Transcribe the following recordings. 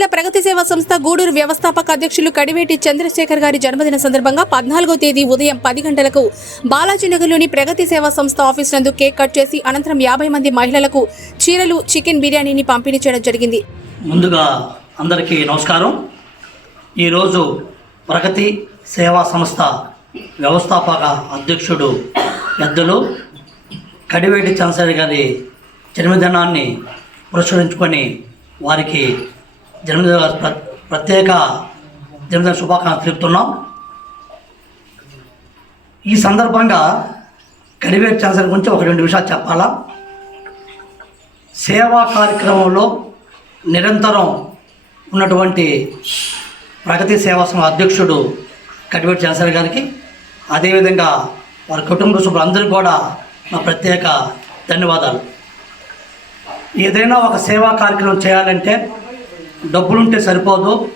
జిల్లా ప్రగతి సేవా సంస్థ గూడూరు వ్యవస్థాపక అధ్యక్షులు కడివేటి చంద్రశేఖర్ గారి జన్మదిన సందర్భంగా పద్నాలుగో తేదీ ఉదయం పది గంటలకు బాలాజీనగర్లోని ప్రగతి సేవా సంస్థ ఆఫీస్ నందు కేక్ కట్ చేసి అనంతరం యాభై మంది మహిళలకు చీరలు చికెన్ బిర్యానీని పంపిణీ చేయడం జరిగింది. ముందుగా అందరికీ నమస్కారం. ఈరోజు ప్రగతి సేవా సంస్థ వ్యవస్థాపక అధ్యక్షుడు పెద్దలు కడివేటి చంద్రశేఖర్ గారి జన్మదినాన్ని పురస్కరించుకొని వారికి జన్మదిన ప్ర- ప్రత్యేక జన్మదిన శుభాకాంక్షలు తెలుపుతున్నాం ఈ సందర్భంగా కడివేటి ఛాన్సర్ గురించి ఒక రెండు విషయాలు చెప్పాలా? సేవా కార్యక్రమంలో నిరంతరం ఉన్నటువంటి ప్రగతి సేవా సంఘ అధ్యక్షుడు కటివేటి ఛాన్సర్ గారికి అదేవిధంగా వారి కుటుంబ సభ్యులందరికీ కూడా నా ప్రత్యేక ధన్యవాదాలు. ఏదైనా ఒక సేవా కార్యక్రమం చేయాలంటే డబ్బులుంటే సరిపోదు.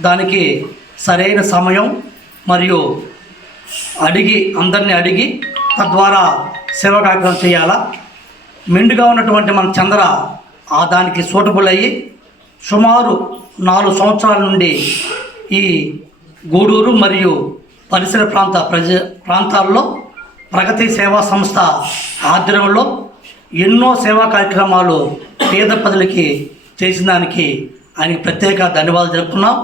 దానికి సరైన సమయం మరియు అడిగి అందరినీ అడిగి తద్వారా సేవా కార్యక్రమం చేయాలా? మెండుగా ఉన్నటువంటి మన చంద్ర ఆ దానికి సూటబుల్ అయ్యి సుమారు నాలుగు సంవత్సరాల నుండి ఈ గూడూరు మరియు పరిసర ప్రాంత ప్రజ ప్రాంతాల్లో ప్రగతి సేవా సంస్థ ఆధ్వర్యంలో ఎన్నో సేవా కార్యక్రమాలు పేద ప్రజలకి చేసిన దానికి ఆయనకి ప్రత్యేక ధన్యవాదాలు జరుపుకున్నాం.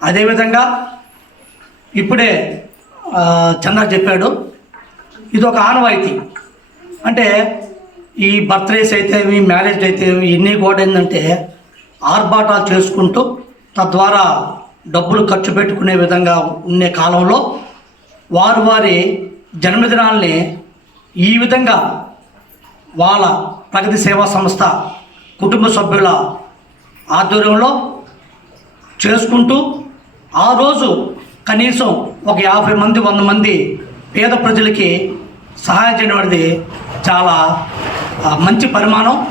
అదేవిధంగా ఇప్పుడే చంద్ర చెప్పాడు. ఇది ఒక ఆనవాయితీ. అంటే ఈ బర్త్డేస్ అయితే ఏమి మ్యారేజ్ అయితే ఏమి ఇన్ని కూడా ఏంటంటే ఆర్భాటాలు చేసుకుంటూ తద్వారా డబ్బులు ఖర్చు పెట్టుకునే విధంగా ఉండే కాలంలో వారు వారి జన్మదినాల్ని ఈ విధంగా వాళ్ళ ప్రగతి సేవా సంస్థ కుటుంబ సభ్యుల ఆధ్వర్యంలో చేసుకుంటూ ఆ రోజు కనీసం ఒక యాభై మంది వంద మంది పేద ప్రజలకి సహాయం చేయడం అనేది చాలా మంచి పరిమాణం.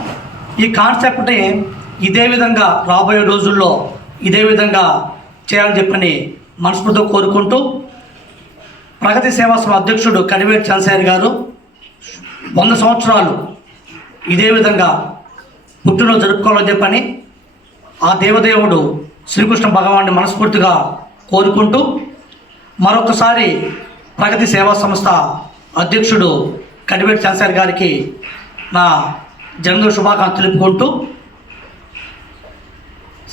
ఈ కాన్సెప్ట్ని ఇదే విధంగా రాబోయే రోజుల్లో ఇదే విధంగా చేయాలని చెప్పని మనస్ఫూర్తిగా కోరుకుంటూ ప్రగతి సేవా అధ్యక్షుడు కడివేటి చంద్రశేఖర్ గారు వంద సంవత్సరాలు ఇదే విధంగా పుట్టినరోజు జరుపుకోవాలని చెప్పని ఆ దేవదేవుడు శ్రీకృష్ణ భగవాన్ని మనస్ఫూర్తిగా కోరుకుంటూ మరొకసారి ప్రగతి సేవా సంస్థ అధ్యక్షుడు కడివేటి చంద్రశేఖర్ గారికి నా జన్మదిన శుభాకాంక్షలు తెలుపుకుంటూ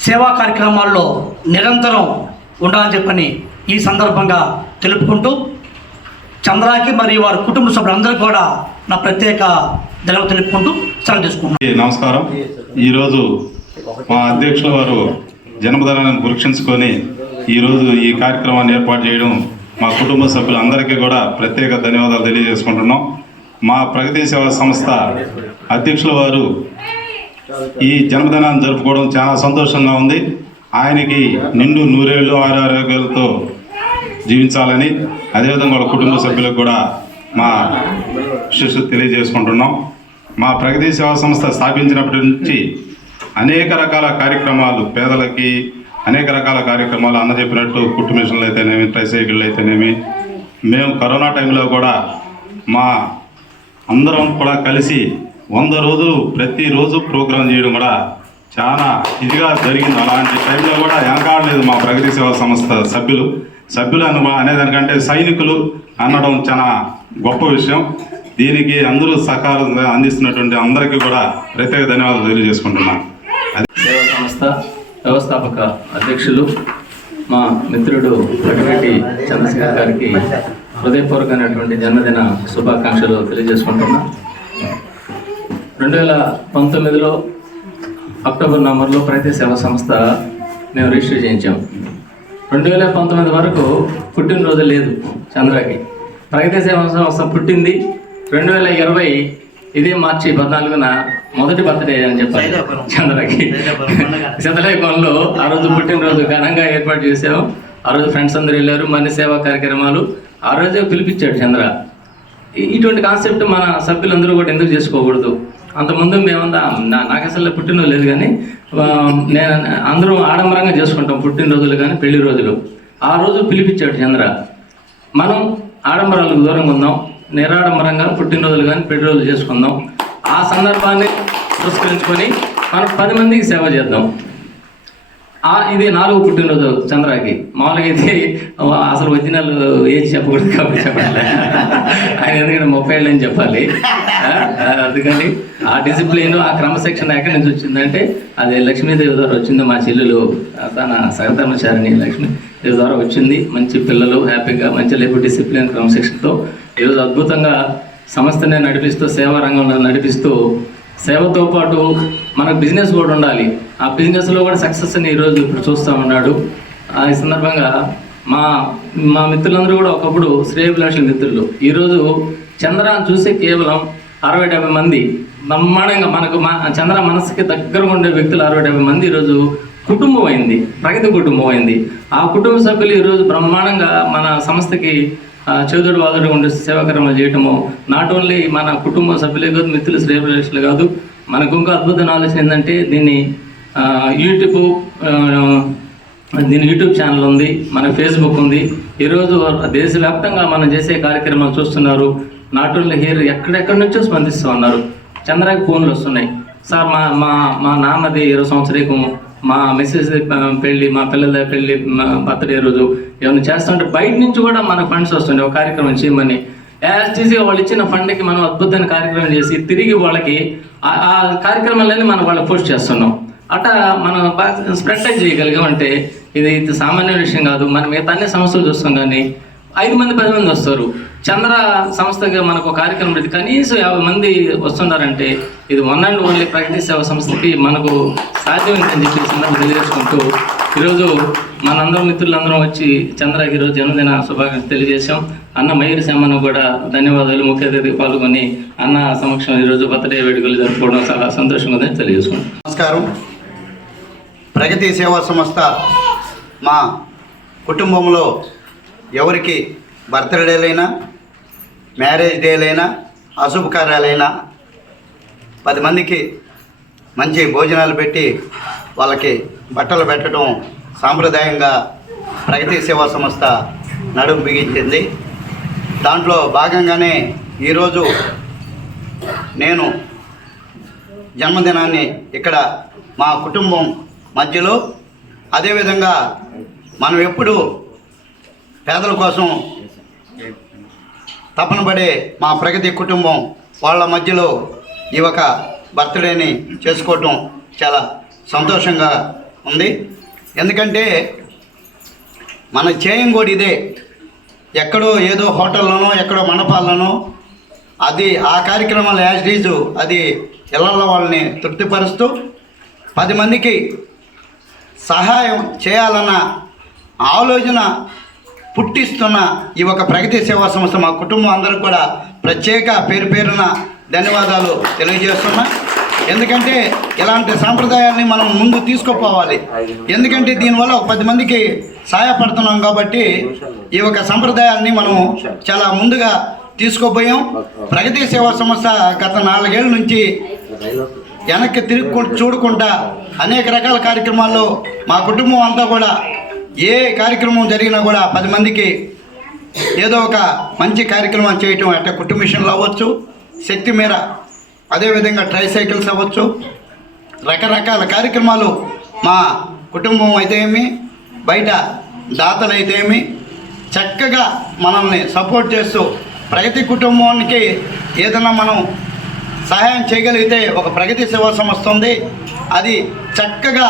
సేవా కార్యక్రమాల్లో నిరంతరం ఉండాలని చెప్పని ఈ సందర్భంగా తెలుపుకుంటూ చంద్రాకి మరియు వారి కుటుంబ సభ్యులందరూ కూడా నా ప్రత్యేక ధన్యవాదాలు తెలుపుకుంటూ సెలవు తీసుకుంటున్నాను. నమస్కారం. ఈరోజు మా అధ్యక్షుల వారు జన్మదినాన్ని గుర్తించుకొని ఈరోజు ఈ కార్యక్రమాన్ని ఏర్పాటు చేయడం మా కుటుంబ సభ్యులందరికీ కూడా ప్రత్యేక ధన్యవాదాలు తెలియజేసుకుంటున్నాం. మా ప్రగతి సేవా సంస్థ అధ్యక్షుల వారు ఈ జన్మదినాన్ని జరుపుకోవడం చాలా సంతోషంగా ఉంది. ఆయనకి నిండు నూరేళ్ళు ఆరోగ్యాలతో జీవించాలని అదేవిధంగా వాళ్ళ కుటుంబ సభ్యులకు కూడా మా శిశు తెలియజేసుకుంటున్నాం. మా ప్రగతి సేవా సంస్థ స్థాపించినప్పటి నుంచి అనేక రకాల కార్యక్రమాలు పేదలకి అనేక రకాల కార్యక్రమాలు అన్న చెప్పినట్టు కుట్టు మిషన్లు అయితేనేమి ట్రైసైకిళ్ళు అయితేనేమి మేము కరోనా టైంలో కూడా మా అందరం కూడా కలిసి వంద రోజులు ప్రతిరోజు ప్రోగ్రాం చేయడం కూడా చాలా ఇదిగా జరిగింది. అలాంటి టైంలో కూడా వెనకాడలేదు మా ప్రగతి సేవా సంస్థ సభ్యులు. సభ్యులు అను అనేదానికంటే సైనికులు అనడం చాలా గొప్ప విషయం. దీనికి అందరూ సహకారం అందిస్తున్నటువంటి అందరికీ కూడా ప్రత్యేక ధన్యవాదాలు తెలియజేసుకుంటున్నాను. సేవా సంస్థ వ్యవస్థాపక అధ్యక్షులు మా మిత్రుడు కటిరెడ్డి చంద్రశేఖర్ గారికి హృదయపూర్వకమైనటువంటి జన్మదిన శుభాకాంక్షలు తెలియజేసుకుంటున్నా. రెండు వేల పంతొమ్మిదిలో అక్టోబర్ నవంబర్లో ప్రతి సేవా సంస్థ మేము రిజిస్టర్ చేయించాం. రెండు వేల పంతొమ్మిది వరకు పుట్టినరోజు లేదు చంద్రకి. ప్రగతి సేవా సంస్థ పుట్టింది. రెండు వేల ఇరవై ఇదే మార్చి పద్నాలుగున మొదటి బర్త్డే అని చెప్పారు చంద్రకి. శతలేఖంలో ఆ రోజు పుట్టినరోజు ఘనంగా ఏర్పాటు చేసాం ఆ రోజు ఫ్రెండ్స్ అందరూ వెళ్ళారు మన సేవా కార్యక్రమాలు. ఆ రోజే పిలిపించాడు చంద్ర. ఇటువంటి కాన్సెప్ట్ మన సభ్యులందరూ కూడా ఎందుకు చేసుకోకూడదు? అంతకుముందు మేమంతా నాకు అసలు పుట్టినరోజు లేదు కానీ నేను అందరూ ఆడంబరంగా చేసుకుంటాం పుట్టినరోజులు కానీ పెళ్ళి రోజులు. ఆ రోజు పిలిపించాడు చంద్ర. మనం ఆడంబరాలకు దూరంగా ఉందాం నిరాడంబరంగా పుట్టినరోజులు కానీ పెళ్ళి రోజులు చేసుకుందాం. ఆ సందర్భాన్ని పురస్కరించుకొని మనం పది మందికి సేవ చేద్దాం. ఆ ఇది నాలుగు పుట్టినరోజు చంద్రకి. మామూలుగా అయితే అసలు ఒరిజినల్ ఏజ్ చెప్పకూడదు కాబట్టి చెప్పాలి. ఆయన ఎందుకంటే ముప్పై ఏళ్ళు అని చెప్పాలి. అందుకని ఆ డిసిప్లిన్ ఆ క్రమశిక్షణ ఎక్కడి నుంచి వచ్చిందంటే అది లక్ష్మీదేవి ద్వారా వచ్చింది. మా చెల్లెలు తన సహధర్మచారిణి లక్ష్మీదేవి ద్వారా వచ్చింది. మంచి పిల్లలు హ్యాపీగా మంచి లైఫ్ డిసిప్లిన్ క్రమశిక్షణతో. ఈరోజు అద్భుతంగా సంస్థనే నడిపిస్తూ సేవా రంగంలో నడిపిస్తూ సేవతో పాటు మనకు బిజినెస్ కూడా ఉండాలి. ఆ బిజినెస్లో కూడా సక్సెస్ని ఈరోజు ఇప్పుడు చూస్తూ ఉన్నాడు. ఆ ఈ సందర్భంగా మా మా మిత్రులందరూ కూడా ఒకప్పుడు శ్రేయభిలాషుల మిత్రులు. ఈరోజు చంద్రాన్ని చూసి కేవలం అరవై డెబ్బై మంది బ్రహ్మాండంగా మనకు మా చంద్ర మనసుకి దగ్గరగా ఉండే వ్యక్తులు అరవై డెబ్బై మంది ఈరోజు కుటుంబం అయింది ప్రగతి కుటుంబం అయింది ఆ కుటుంబ సభ్యులు ఈరోజు బ్రహ్మాండంగా మన సంస్థకి చేదుడు వాదుడు ఉండే సేవాకర్మలు చేయటము. నాట్ ఓన్లీ మన కుటుంబ సభ్యులే కాదు మిత్రులు శ్రేయభిలాషులే కాదు మనకు ఇంకా అద్భుతమైన ఆలోచన ఏంటంటే దీన్ని యూట్యూబ్ దీని యూట్యూబ్ ఛానల్ ఉంది మన ఫేస్బుక్ ఉంది. ఈరోజు దేశవ్యాప్తంగా మనం చేసే కార్యక్రమాలు చూస్తున్నారు. నాట్ ఓన్లీ హియర్ ఎక్కడెక్కడి నుంచో స్పందిస్తూ ఉన్నారు. చంద్రాకి ఫోన్లు వస్తున్నాయి. సార్ మా మా మా నాన్నది ఇరవై సంవత్సరీకం మా మిస్సెస్ పెళ్ళి మా పిల్లల పెళ్ళి మా బర్త్డే రోజు ఏమైనా చేస్తుంటే బయట నుంచి కూడా మన ఫండ్స్ వస్తుండే ఒక కార్యక్రమం చేయమని. యాస్టీసీగా వాళ్ళు ఇచ్చిన ఫండ్కి మనం అద్భుతమైన కార్యక్రమం చేసి తిరిగి వాళ్ళకి ఆ కార్యక్రమాలన్నీ మనం వాళ్ళకి పోస్ట్ చేస్తున్నాం. అట్లా మనం బాగా స్ప్రెడ్ చేయగలిగామంటే ఇది ఇది సామాన్య విషయం కాదు. మనం మిగతా అన్ని సమస్యలు చూస్తాం కానీ ఐదు మంది పది మంది వస్తారు. చంద్ర సంస్థగా మనకు ఒక కార్యక్రమం పెడితే కనీసం యాభై మంది వస్తున్నారంటే ఇది వన్ అండ్ ఓన్లీ ప్రగతి సేవ సంస్థకి మనకు సాధ్యమైందని చెప్పి సందర్భం తెలియజేసుకుంటూ ఈరోజు మనందరం మిత్రులందరం వచ్చి చంద్రకి ఈరోజు జన్మదిన శుభాకాంక్షలు తెలియజేశాం. అన్న మయూరి శ్యామను కూడా ధన్యవాదాలు. ముఖ్య అతిథి పాల్గొని అన్న సమక్షంలో ఈరోజు బర్త్డే వేడుకలు జరుపుకోవడం చాలా సంతోషంగా ఉందని తెలియజేసుకుంటాం నమస్కారం. ప్రగతి సేవా సంస్థ మా కుటుంబంలో ఎవరికి బర్త్డేలైనా మ్యారేజ్ డేలైనా అశుభకార్యాలైనా పది మందికి మంచి భోజనాలు పెట్టి వాళ్ళకి బట్టలు పెట్టడం సాంప్రదాయంగా ప్రగతి సేవా సంస్థ నడుము బిగించింది. దాంట్లో భాగంగానే ఈరోజు నేను జన్మదినాన్ని ఇక్కడ మా కుటుంబం మధ్యలో అదేవిధంగా మనం ఎప్పుడు పేదల కోసం తపన పడే మా ప్రగతి కుటుంబం వాళ్ళ మధ్యలో ఈ ఒక బర్త్డేని చేసుకోవటం చాలా సంతోషంగా ఉంది. ఎందుకంటే మన చేయం కూడా ఇదే. ఎక్కడో ఏదో హోటల్లోనో ఎక్కడో మండపాల్లోనో అది ఆ కార్యక్రమాలు యాజ్ డీజు అది ఇళ్ళలో వాళ్ళని తృప్తిపరుస్తూ పది మందికి సహాయం చేయాలన్న ఆలోచన పుట్టిస్తున్న ఈ ఒక ప్రగతి సేవా సంస్థ మా కుటుంబం అందరూ కూడా ప్రత్యేక పేరు పేరున ధన్యవాదాలు తెలియజేస్తున్నా. ఎందుకంటే ఇలాంటి సాంప్రదాయాల్ని మనం ముందు తీసుకుపోవాలి. ఎందుకంటే దీనివల్ల ఒక పది మందికి సహాయపడుతున్నాం కాబట్టి ఈ ఒక సంప్రదాయాన్ని మనం చాలా ముందుగా తీసుకుపోయాం. ప్రగతి సేవా సంస్థ గత నాలుగేళ్ళ నుంచి వెనక్కి తిరుగు చూడకుండా అనేక రకాల కార్యక్రమాల్లో మా కుటుంబం అంతా కూడా ఏ కార్యక్రమం జరిగినా కూడా పది మందికి ఏదో ఒక మంచి కార్యక్రమం చేయటం అంటే కుటుంబ మిషన్లు అవ్వచ్చు. శక్తి మేర అదేవిధంగా ట్రై సైకిల్స్ అవ్వచ్చు. రకరకాల కార్యక్రమాలు మా కుటుంబం అయితే ఏమి బయట దాతలు అయితే ఏమి చక్కగా మనల్ని సపోర్ట్ చేస్తూ ప్రగతి కుటుంబానికి ఏదైనా మనం సహాయం చేయగలిగితే ఒక ప్రగతి సేవా సంస్థ ఉంది. అది చక్కగా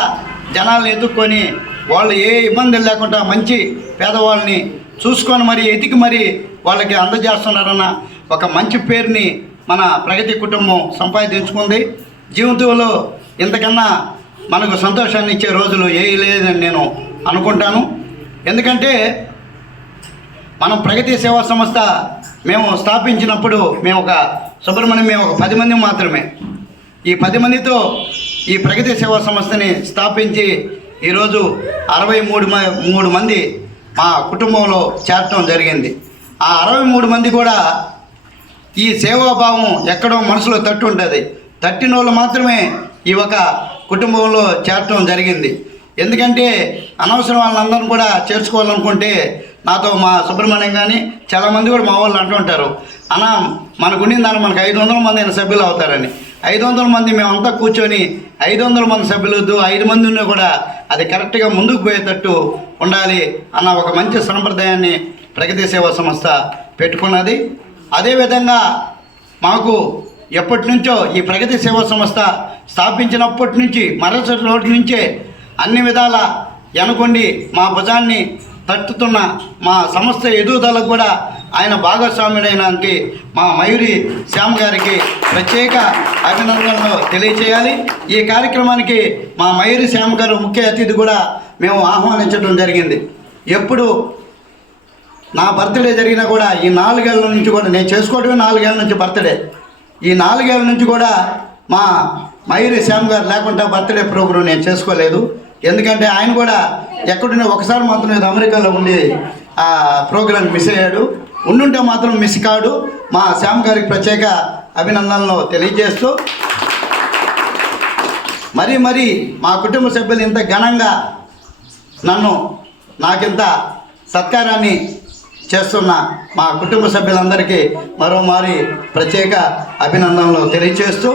జనాలను ఎదుర్కొని వాళ్ళు ఏ ఇబ్బందులు లేకుండా మంచి పేదవాళ్ళని చూసుకొని మరి ఎతికి మరి వాళ్ళకి అందజేస్తున్నారన్న ఒక మంచి పేరుని మన ప్రగతి కుటుంబం సంపాదించుకుంది. జీవితంలో ఇంతకన్నా మనకు సంతోషాన్ని ఇచ్చే రోజులు ఏ లేదని నేను అనుకుంటాను. ఎందుకంటే మనం ప్రగతి సేవా సంస్థ మేము స్థాపించినప్పుడు మేము ఒక సుబ్రహ్మణ్యం మేము ఒక పది మంది మాత్రమే. ఈ పది మందితో ఈ ప్రగతి సేవా సంస్థని స్థాపించి ఈరోజు అరవై మూడు మ- మూడు మంది మా కుటుంబంలో చేరటం జరిగింది. ఆ అరవై మూడు మంది కూడా ఈ సేవాభావం ఎక్కడో మనసులో తట్టు ఉంటుంది తట్టిన వాళ్ళు మాత్రమే ఈ ఒక కుటుంబంలో చేరటం జరిగింది. ఎందుకంటే అనవసరం వాళ్ళందరిని కూడా చేర్చుకోవాలనుకుంటే నాతో మా సుబ్రహ్మణ్యం కానీ చాలామంది కూడా మా వాళ్ళు అంటూ ఉంటారు అన్న మనకు దాన్ని మనకు ఐదు వందల మంది అయిన సభ్యులు అవుతారని. ఐదు వందల మంది మేమంతా కూర్చొని ఐదు వందల మంది సభ్యులు ఐదు మంది ఉన్నా కూడా అది కరెక్ట్గా ముందుకు పోయేటట్టు ఉండాలి అన్న ఒక మంచి సంప్రదాయాన్ని ప్రగతి సేవా సంస్థ పెట్టుకున్నది. అదేవిధంగా మాకు ఎప్పటి నుంచో ఈ ప్రగతి సేవా సంస్థ స్థాపించినప్పటి నుంచి మరుసటి రోజు నుంచే అన్ని విధాల ఎనకొండి మా భుజాన్ని తట్టుతున్న మా సంస్థ ఎదుగుదలకు కూడా ఆయన భాగస్వామ్యుడైనానికి మా మయూరి శ్యామ్ గారికి ప్రత్యేక అభినందనలు తెలియచేయాలి. ఈ కార్యక్రమానికి మా మయూరి శ్యామ్ గారు ముఖ్య అతిథి కూడా మేము ఆహ్వానించడం జరిగింది. ఎప్పుడు నా బర్త్డే జరిగినా కూడా ఈ నాలుగేళ్ళ నుంచి కూడా నేను చేసుకోవడమే నాలుగేళ్ళ నుంచి బర్త్డే. ఈ నాలుగేళ్ళ నుంచి కూడా మా మయూరి శ్యామ్ గారు లేకుండా బర్త్డే ప్రోగ్రాం నేను చేసుకోలేదు. ఎందుకంటే ఆయన కూడా ఎక్కడున్నా ఒకసారి మాత్రం ఏదో అమెరికాలో ఉండి ఆ ప్రోగ్రాం మిస్ అయ్యాడు. ఉండుంటే మాత్రం మిస్ కాడు. మా శ్యామ్ గారికి ప్రత్యేక అభినందనలు తెలియజేస్తూ మరీ మరీ మా కుటుంబ సభ్యులు ఇంత ఘనంగా నన్ను నాకింత సత్కారాన్ని చేస్తున్న మా కుటుంబ సభ్యులందరికీ మరోమారి ప్రత్యేక అభినందనలు తెలియజేస్తూ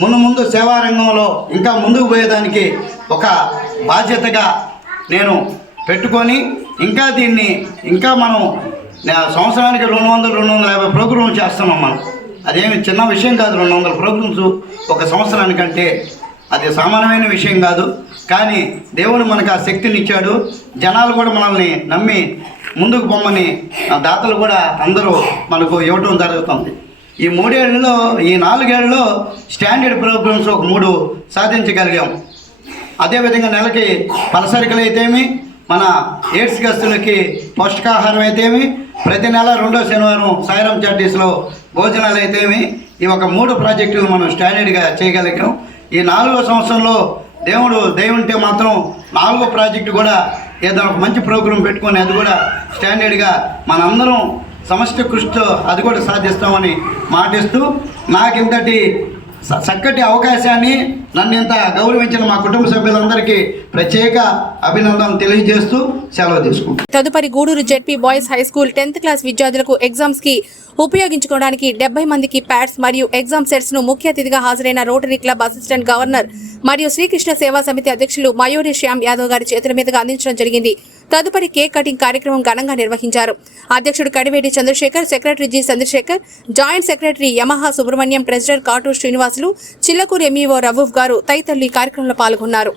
ముందు ముందు సేవారంగంలో ఇంకా ముందుకు పోయేదానికి ఒక బాధ్యతగా నేను పెట్టుకొని ఇంకా దీన్ని ఇంకా మనం సంవత్సరానికి రెండు వందల రెండు వందల యాభై ప్రోగ్రాంలు చేస్తున్నాం మనం. అదేమి చిన్న విషయం కాదు రెండు వందల ప్రోగ్రామ్స్ ఒక సంవత్సరానికంటే అది సామాన్యమైన విషయం కాదు. కానీ దేవుడు మనకు ఆ శక్తిని ఇచ్చాడు జనాలు కూడా మనల్ని నమ్మి ముందుకు పొమ్మని దాతలు కూడా అందరూ మనకు ఇవ్వటం జరుగుతుంది. ఈ మూడేళ్ళలో ఈ నాలుగేళ్ళలో స్టాండర్డ్ ప్రోగ్రామ్స్ ఒక మూడు సాధించగలిగాం. అదేవిధంగా నెలకి పలసరికలు అయితేమి మన ఎయిడ్స్ గస్తులకి పౌష్టికాహారం అయితేమి ప్రతి నెల రెండో శనివారం సాయిరాం చార్టీస్లో భోజనాలు అయితేమి ఈ ఒక మూడు ప్రాజెక్టులు మనం స్టాండర్డ్గా చేయగలిగాం. ఈ నాలుగో సంవత్సరంలో దేవుడు దేవుంటే మాత్రం నాలుగో ప్రాజెక్టు కూడా ఏదైనా ఒక మంచి ప్రోగ్రాం పెట్టుకొని అది కూడా స్టాండర్డ్గా మనందరం సమష్టి కృషితో అది కూడా సాధిస్తామని మాటిస్తూ నాకింతటి చక్కటి అవకాశాన్ని నన్ను ఇంత గౌరవించిన మా కుటుంబ సభ్యులందరికీ ప్రత్యేక అభినందనలు తెలియజేస్తూ సెలవు తీసుకుంటాం తదుపరి Gudur ZP boys high school tenth class విద్యార్థులకు ఎగ్జామ్స్కి ఉపయోగించుకోవడానికి డెబ్బై మందికి ప్యాడ్స్ మరియు ఎగ్జామ్ సెట్స్ను ముఖ్య అతిథిగా హాజరైన రోటరీ క్లబ్ అసిస్టెంట్ గవర్నర్ మరియు శ్రీకృష్ణ సేవా సమితి అధ్యక్షులు మయూరి శ్యామ్ యాదవ్ గారి చేతుల మీదుగా అందించడం జరిగింది. తదుపరి కేక్ కటింగ్ కార్యక్రమం ఘనంగా నిర్వహించారు. అధ్యక్షుడు Kadiveti Chandrasekhar secretary G Chandrasekhar joint secretary Yamaha Subrahmanyam president Katuru Srinivasulu Chillakuru MEO Rauf గారు తదితరులు ఈ కార్యక్రమంలో పాల్గొన్నారు.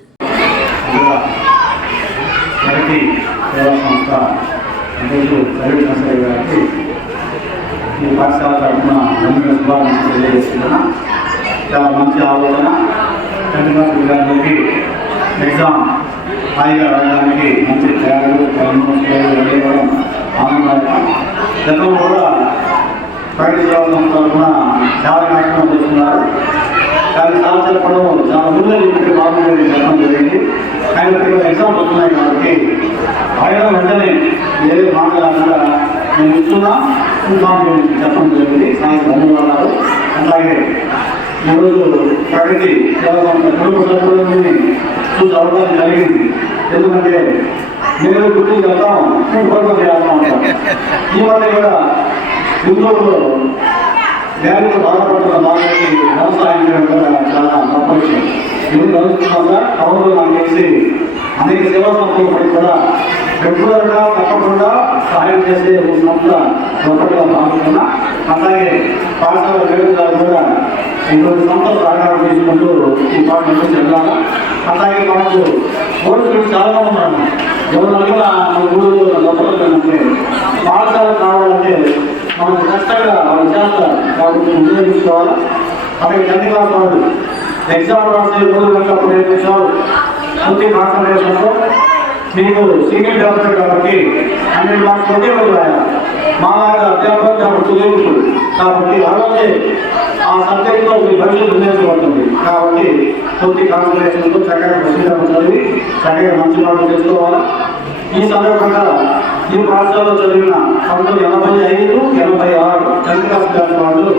ఈ పాఠశాల తరఫున రెండు శుభాకాంక్షలు చాలా మంచి ఆలోచన. ఎగ్జామ్ హాయిగా రావడానికి మంచి తయారు వెళ్ళడం ఆనందదాయకం. గతంలో కూడా ప్రగతి సేవా సంస్థ చాలా కార్యక్రమం చేస్తున్నారు. కానీ చాలా చెప్పడం చాలా ముందే చెప్పి బాగుంటుంది చెప్పడం జరిగింది. ఆయన ఇక్కడ ఎగ్జామ్స్ వస్తున్నాయి కాబట్టి ఆయన వెంటనే ఏది మాట్లాడకుండా నేను ఇస్తున్నా ఇన్ఫార్మ్ చెప్పడం జరిగింది. నాకు ధన్యవాదాలు. అలాగే ఈరోజు ప్రగతి సేవా సంస్థ కుటుంబ సభ్యులని చూసి అవడం జరిగింది ఎందుకంటే నేను గుర్తు వెళ్తాం ఇంకొక చేస్తా ఉంటాం ఈ మధ్య కూడా గుంటూరులో వ్యాధితో బాధపడుతున్న బాధకి వ్యవసాయం చేయడం కూడా చాలా గొప్ప విషయం ఇది కలుగుతుందా టౌన్లో నాకు తెలిసి అనేక సేవా సంస్థలు కూడా రెగ్యులర్గా తప్పకుండా సహాయం చేసే ఒక సంస్థ గొప్పగా భావిస్తున్నా అలాగే పాఠశాల వేడుకలు కూడా ఇంకొన్ని సంస్థలు సహకారం తీసుకుంటూ ఈ పాట ముందుకు వెళ్ళాలా అలాగే మనకు ఓట్లు చాలా ఉన్నాను ఎవరు కూడా మన ఊళ్ళో గొప్పలు పాఠశాల కావాలంటే మనం కష్టంగా వాళ్ళు చేస్తారు కాబట్టి ఉపయోగించుకోవాలి. అలాగే అన్ని క్లాస్ ఎగ్జామ్ రాసే రోజు వెళ్ళినప్పుడు ఏం పూర్తి కాన్సన్ట్రేషన్తో మీకు సింగిల్ డాక్టర్ కాబట్టి హండ్రెడ్ మార్క్స్ ఒకే రోజు రాయాలి మాలాగా అధ్యాపకులు కాబట్టి చదివుతుంది కాబట్టి అలాగే ఆ సబ్జెక్ట్లో మీ భవిష్యత్తు నిర్ణయించబడుతుంది కాబట్టి పూర్తి కాన్సన్ట్రేషన్తో చక్కగా ప్రసిద్ధం చదివి చక్కగా మంచి మార్పులు తెచ్చుకోవాలి? ఈ సందర్భంగా ఈ పాఠశాలలో చదివిన పంతొమ్మిది ఎనభై ఐదు ఎనభై ఆరు టెన్త్ క్లాస్ క్లాస్ వాళ్ళు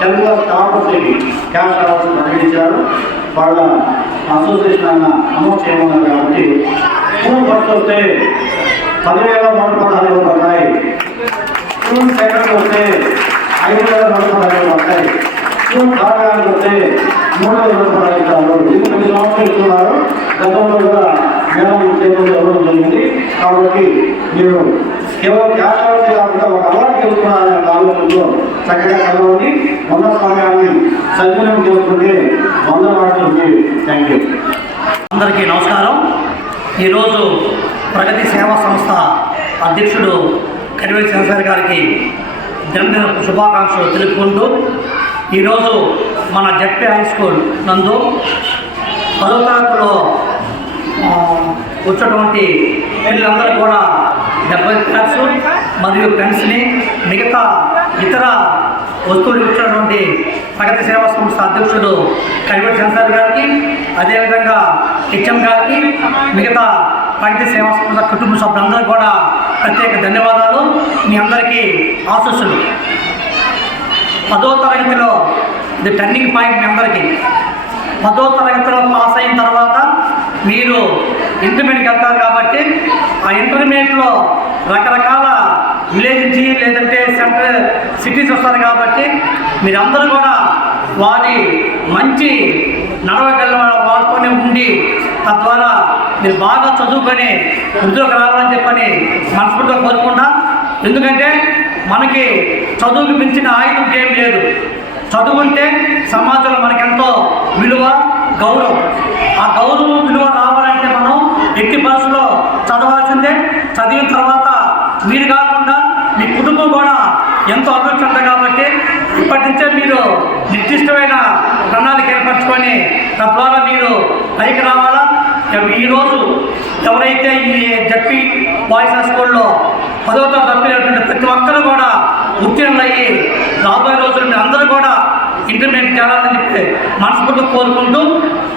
టెన్త్ క్లాస్ టాపర్స్కి క్యాష్ అవార్డ్స్ ప్రకటించారు. వాళ్ళ అసోసియేషన్ ఆయన అమౌంట్ చేయమన్నారు కాబట్టి స్కూల్ ఫస్ట్ వస్తే పదివేల నూట పదహారు పడతాయి. స్కూల్ సెకండ్ వస్తే ఐదు వేల నూట పదహారు పడతాయి. స్కూల్ కార్యాలయానికి వస్తే మూడు వేల వందల పదహారు ఇస్తారు ఇది ప్రతి సంవత్సరం ఇస్తున్నారు గతంలో కూడా మేడం చేయడం ఇవ్వడం జరిగింది. కాబట్టి మీరు కేవలం క్యాష్ అవుట్ కాకుండా ఒక అలవాటు తెలుసుకున్నారనే ఆలోచనతో చక్కగా చదవండి వంద సమయాన్ని సద్వినియోగం చేసుకుంటే వంద మాటలకి థ్యాంక్ యూ అందరికీ నమస్కారం. ఈరోజు ప్రగతి సేవా సంస్థ అధ్యక్షుడు కరివేటి చంద్రశేఖర్ గారికి జన్మదిన శుభాకాంక్షలు తెలుపుకుంటూ ఈరోజు మన జడ్పీ హై స్కూల్ నందు పదో తరగతిలో వచ్చినటువంటి పిల్లలందరూ కూడా డెబ్బై క్లాసు. మరియు పెన్స్ని మిగతా ఇతర వస్తువులు ఇచ్చినటువంటి ప్రగతి సేవా సంస్థ అధ్యక్షుడు కరివేటి చంద్రశేఖర్ గారికి అదేవిధంగా హెచ్ఎం గారికి మిగతా ప్రగతి సేవా సంస్థ కుటుంబ సభ్యులందరూ కూడా ప్రత్యేక ధన్యవాదాలు. మీ అందరికీ ఆశస్సులు. పదో తరగతిలో ఇది టర్నింగ్ పాయింట్ మీ అందరికీ. పదో తరగతిలో పాస్ అయిన తర్వాత మీరు ఇంటర్మీడియట్కి వెళ్తారు కాబట్టి ఆ ఇంటర్మీడియట్లో రకరకాల విలేజ్ నుంచి లేదంటే సెంట్రల్ సిటీస్ వస్తారు కాబట్టి మీరందరూ కూడా వారి మంచి నడవగల వాళ్ళతోనే ఉండి తద్వారా మీరు బాగా చదువుకొని వృద్ధిలోకి రావాలని చెప్పని మనస్ఫూర్తిగా కోరుకుంటా ఎందుకంటే మనకి చదువుకి మించిన ఆయుధం ఏం లేదు. చదువుంటే సమాజంలో మనకెంతో విలువ గౌరవం. ఆ గౌరవం విలువ రావాలంటే మనం ఎట్టి భాషలో చదవాల్సిందే. చదివిన తర్వాత మీరు కాకుండా మీ కుటుంబం కూడా ఎంతో అభివృద్ధి చెందాలి కాబట్టి ఇప్పటి నుంచే మీరు నిర్దిష్టమైన ప్రణాళిక ఏర్పరచుకొని తద్వారా మీరు పైకి రావాలా? ఈరోజు ఎవరైతే ఈ జడ్పీ బాయ్స్ హై స్కూల్లో పదవ తరగతి తప్పినటువంటి ప్రతి ఒక్కరు కూడా ఉత్తీర్ణులయ్యి రాబోయే రోజులు అందరూ కూడా ఇంటర్మీడియట్ చేయాలని చెప్పి మనస్ఫూర్తి కోరుకుంటూ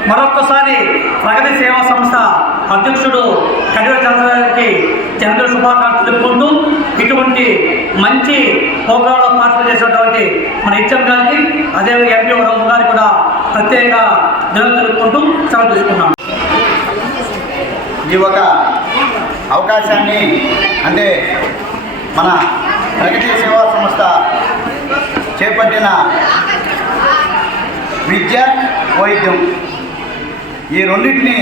మరొక్కసారి ప్రగతి సేవా సంస్థ అధ్యక్షుడు కడివ చంద్రగారికి చంద్ర శుభాకాంక్షలు తెలుపుకుంటూ ఇటువంటి మంచి ప్రోగ్రాంలో పార్టిసిపేట్ చేసినటువంటి మన హెచ్ఎం గారికి అదే ఎంపీ రావు గారికి కూడా ప్రత్యేక దినం తెలుపుకుంటూ సెలవు తీసుకున్నాం ఈ ఒక అవకాశాన్ని అంటే మన ప్రగతి సేవా సంస్థ చేపట్టిన విద్య వైద్యం. ఈ రెండింటిని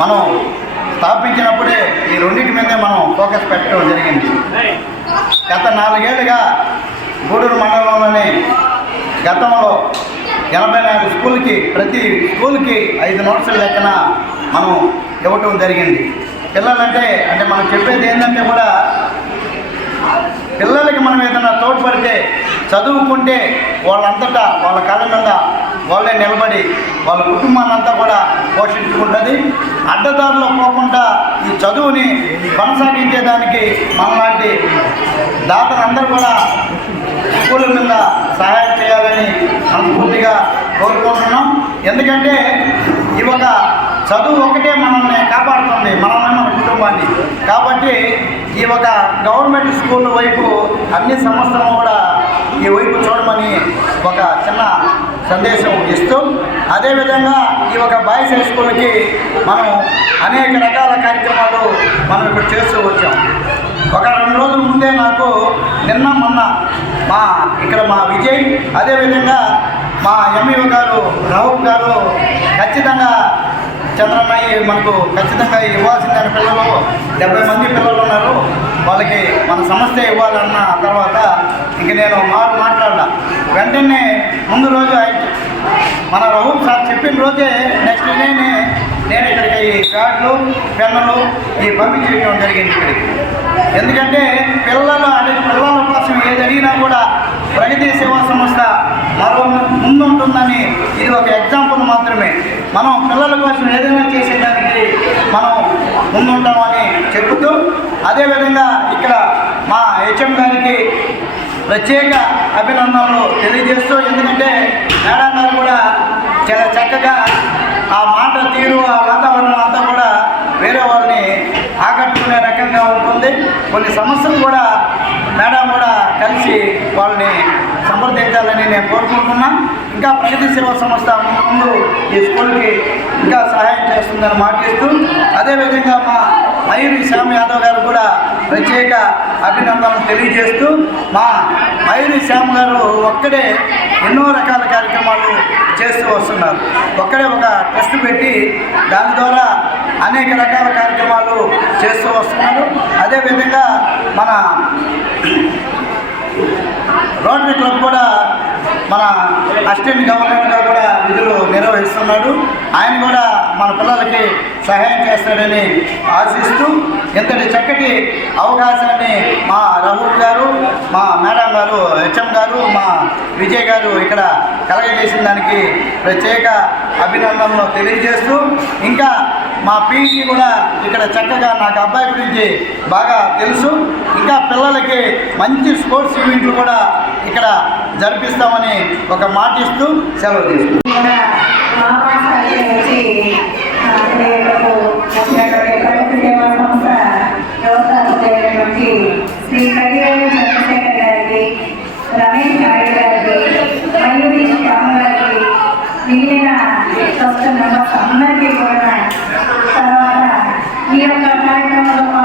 మనం స్థాపించినప్పుడే ఈ రెండింటి మీదే మనం ఫోకస్ పెట్టడం జరిగింది. గత నాలుగేళ్ళుగా గూడూరు మండలంలోని గతంలో ఎనభై నాలుగు స్కూల్కి ప్రతి స్కూల్కి ఐదు నోట్సుల లెక్కన మనం ఇవ్వటం జరిగింది. పిల్లలంటే అంటే మనం చెప్పేది ఏంటంటే కూడా పిల్లలకి మనం ఏదైనా తోడ్పడితే చదువుకుంటే వాళ్ళంతటా వాళ్ళ కాళ్ళ మీద వాళ్ళే నిలబడి వాళ్ళ కుటుంబాన్నంతా కూడా పోషించుకుంటుంది. అడ్డదారులు పోకుండా ఈ చదువుని కొనసాగించేదానికి మనలాంటి దాతలందరూ కూడా స్కూళ్ళ మీద సహాయం చేయాలని మనస్ఫూర్తిగా కోరుకుంటున్నాం. ఎందుకంటే ఈ ఒక చదువు ఒకటే మనల్ని కాపాడుతుంది మనం రూపాన్ని కాబట్టి ఈ ఒక గవర్నమెంట్ స్కూల్ వైపు అన్ని సంస్థలను కూడా ఈ వైపు చూడమని ఒక చిన్న సందేశం ఇస్తూ అదేవిధంగా ఈ ఒక బాయ్స్ హై స్కూల్కి మనం అనేక రకాల కార్యక్రమాలు మనం ఇప్పుడు చేస్తూ వచ్చాం. ఒక రెండు రోజుల ముందే నాకు నిన్న మొన్న మా ఇక్కడ మా విజయ్ అదేవిధంగా మా ఎంఈఓ గారు రాహుల్ గారు ఖచ్చితంగా చంద్రన్నయ్య మనకు ఖచ్చితంగా ఇవ్వాల్సిందని పిల్లలు డెబ్బై మంది పిల్లలు ఉన్నారు. వాళ్ళకి మన సంస్థ ఇవ్వాలన్న తర్వాత ఇంక నేను మాట మాట్లాడా వెంటనే ముందు రోజు మన రఘుల్ సార్ చెప్పిన రోజే నెక్స్ట్ డేనే నేను ఇక్కడికి ఈ కార్డులు పెన్నులు ఈ పంపించేయడం జరిగింది ఇక్కడికి. ఎందుకంటే పిల్లలు అనే పిల్లల కోసం ఏది అడిగినా కూడా ప్రగతి సేవా సంస్థ మరో ముందుంటుందని ఇది ఒక ఎగ్జాంపుల్ మాత్రమే. మనం పిల్లల కోసం ఏదైనా చేసేదానికి మనం ముందుంటామని చెబుతూ అదేవిధంగా ఇక్కడ మా హెచ్ఎం గారికి ప్రత్యేక అభినందనలు తెలియజేస్తూ ఎందుకంటే మేడం గారు కూడా చాలా చక్కగా ఆ మాట తీరు ఆ వాతావరణం అంతా కూడా వేరే వాళ్ళని ఆకట్టుకునే రకంగా ఉంటుంది. కొన్ని సమస్యలు కూడా మేడం కూడా కలిసి వాళ్ళని సంప్రదించాలని నేను కోరుకుంటున్నాను ఇంకా ప్రగతి సేవా సంస్థ ముందు ఈ స్కూల్కి ఇంకా సహాయం చేస్తుందని మాటిస్తూ అదేవిధంగా మా మయూరి శ్యామ్ యాదవ్ గారు కూడా ప్రత్యేక అభినందనలు తెలియజేస్తూ మా మయూరి శ్యామ్ గారు ఒక్కడే ఎన్నో రకాల కార్యక్రమాలు చేస్తూ వస్తున్నారు. ఒక్కడే ఒక ట్రస్ట్ పెట్టి దాని ద్వారా అనేక రకాల కార్యక్రమాలు చేస్తూ వస్తున్నారు. అదేవిధంగా మన రోటరీ క్లబ్ కూడా మన అసిస్టెంట్ గవర్నర్గా కూడా విధులు నిర్వహిస్తున్నాడు. ఆయన కూడా మన పిల్లలకి సహాయం చేస్తాడని ఆశిస్తూ ఇంతటి చక్కటి అవకాశాన్ని మా రాహుల్ గారు మా మేడం గారు హెచ్ఎం గారు మా విజయ్ గారు ఇక్కడ కలగజేసిన దానికి ప్రత్యేక అభినందనలు తెలియజేస్తూ ఇంకా మా పీఈటీ కూడా ఇక్కడ చక్కగా నాకు అబ్బాయి గురించి బాగా తెలుసు. ఇంకా పిల్లలకి మంచి స్పోర్ట్స్ ఈవెంట్లు కూడా ఇక్కడ జరిపిస్తామని ఒక మాట ఇస్తూ సెలవు తీసుకుంటాం కూడా మా పాఠశాలకి వచ్చి ఆ, పిల్లలకు వచ్చినటువంటి ప్రగతి సేవా సంస్థ వ్యవస్థాపకులైనటువంటి శ్రీ కడివేలు చంద్రశేఖర్ గారికి రమేష్ నాయుడు గారికి మయూరి శ్యామ్ గారికి మిగిలిన ట్రస్ట్